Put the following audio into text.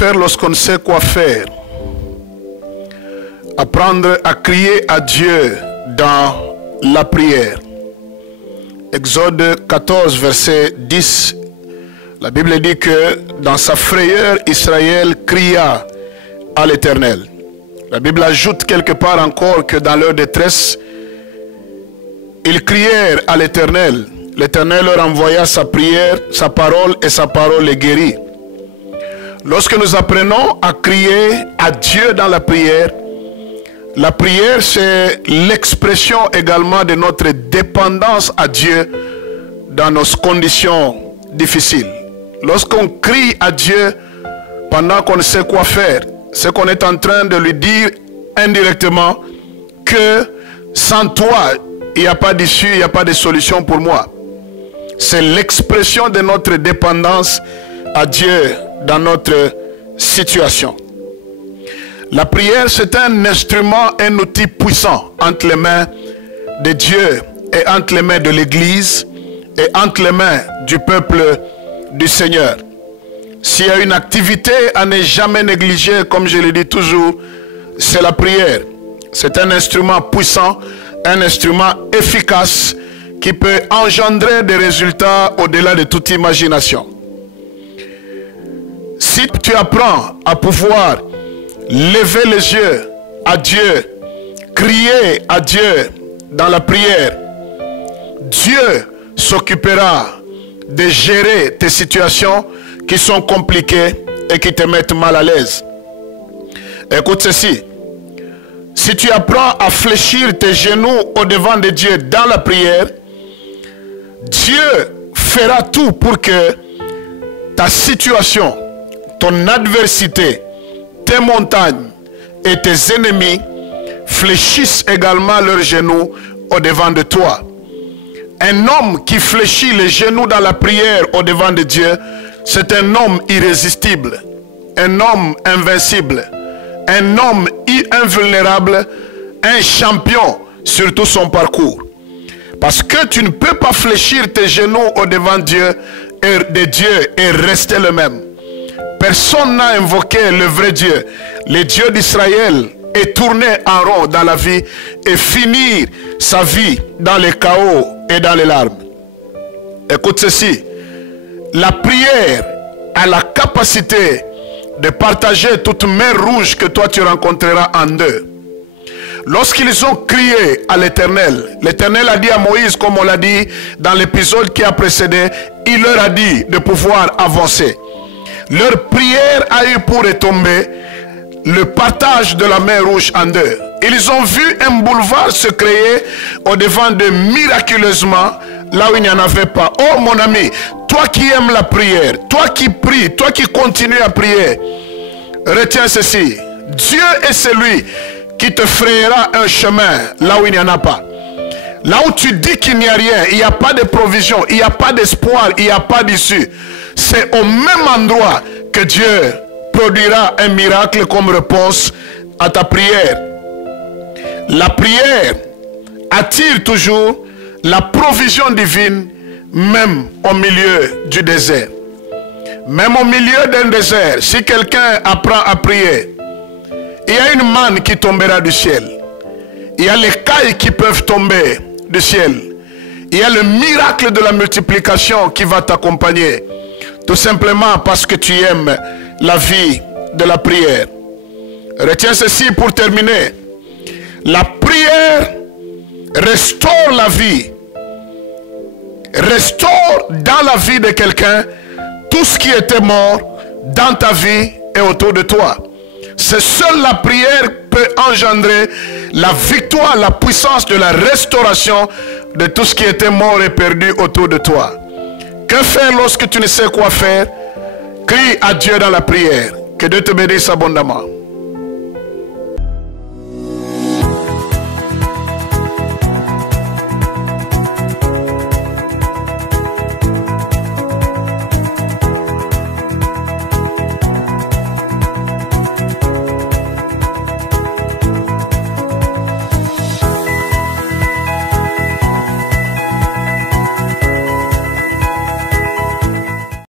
faire lorsqu'on ne sait quoi faire? Apprendre à crier à Dieu dans la prière. Exode 14, verset 10. La Bible dit que dans sa frayeur, Israël cria à l'Éternel. La Bible ajoute quelque part encore que dans leur détresse, ils crièrent à l'Éternel. L'Éternel leur envoya sa prière, sa parole, et sa parole les guérit. Lorsque nous apprenons à crier à Dieu dans la prière, c'est l'expression également de notre dépendance à Dieu dans nos conditions difficiles. Lorsqu'on crie à Dieu pendant qu'on ne sait quoi faire, c'est qu'on est en train de lui dire indirectement que sans toi, il n'y a pas d'issue, il n'y a pas de solution pour moi. C'est l'expression de notre dépendance à Dieu dans notre situation. La prière, c'est un instrument, un outil puissant entre les mains de Dieu et entre les mains de l'Église et entre les mains du peuple du Seigneur. S'il y a une activité à ne jamais négliger, comme je le dis toujours, c'est la prière. C'est un instrument puissant, un instrument efficace qui peut engendrer des résultats au-delà de toute imagination. Si tu apprends à pouvoir lever les yeux à Dieu, crier à Dieu dans la prière, Dieu s'occupera de gérer tes situations qui sont compliquées et qui te mettent mal à l'aise. Écoute ceci. Si tu apprends à fléchir tes genoux au devant de Dieu dans la prière, Dieu fera tout pour que ta situation, ton adversité, tes montagnes et tes ennemis fléchissent également leurs genoux au devant de toi. Un homme qui fléchit les genoux dans la prière au devant de Dieu, c'est un homme irrésistible, un homme invincible, un homme invulnérable, un champion sur tout son parcours. Parce que tu ne peux pas fléchir tes genoux au devant de Dieu et rester le même. Personne n'a invoqué le vrai Dieu, le Dieu d'Israël, et tourner en rond dans la vie et finir sa vie dans le chaos et dans les larmes. Écoute ceci, la prière a la capacité de partager toute mer rouge que toi tu rencontreras en deux. Lorsqu'ils ont crié à l'Éternel, l'Éternel a dit à Moïse, comme on l'a dit dans l'épisode qui a précédé, il leur a dit de pouvoir avancer. Leur prière a eu pour retomber le partage de la mer rouge en deux. Ils ont vu un boulevard se créer au devant d'eux miraculeusement, là où il n'y en avait pas. Oh mon ami, toi qui aimes la prière, toi qui pries, toi qui continues à prier, retiens ceci. Dieu est celui qui te frayera un chemin là où il n'y en a pas. Là où tu dis qu'il n'y a rien, il n'y a pas de provision, il n'y a pas d'espoir, il n'y a pas d'issue. C'est au même endroit que Dieu produira un miracle comme réponse à ta prière. La prière attire toujours la provision divine, même au milieu du désert. Même au milieu d'un désert, si quelqu'un apprend à prier, il y a une manne qui tombera du ciel. Il y a les cailles qui peuvent tomber du ciel. Il y a le miracle de la multiplication qui va t'accompagner. Tout simplement parce que tu aimes la vie de la prière. Retiens ceci pour terminer. La prière restaure la vie. Restaure dans la vie de quelqu'un tout ce qui était mort dans ta vie et autour de toi. C'est seule la prière peut engendrer la victoire, la puissance de la restauration de tout ce qui était mort et perdu autour de toi. Que faire lorsque tu ne sais quoi faire? Crie à Dieu dans la prière. Que Dieu te bénisse abondamment.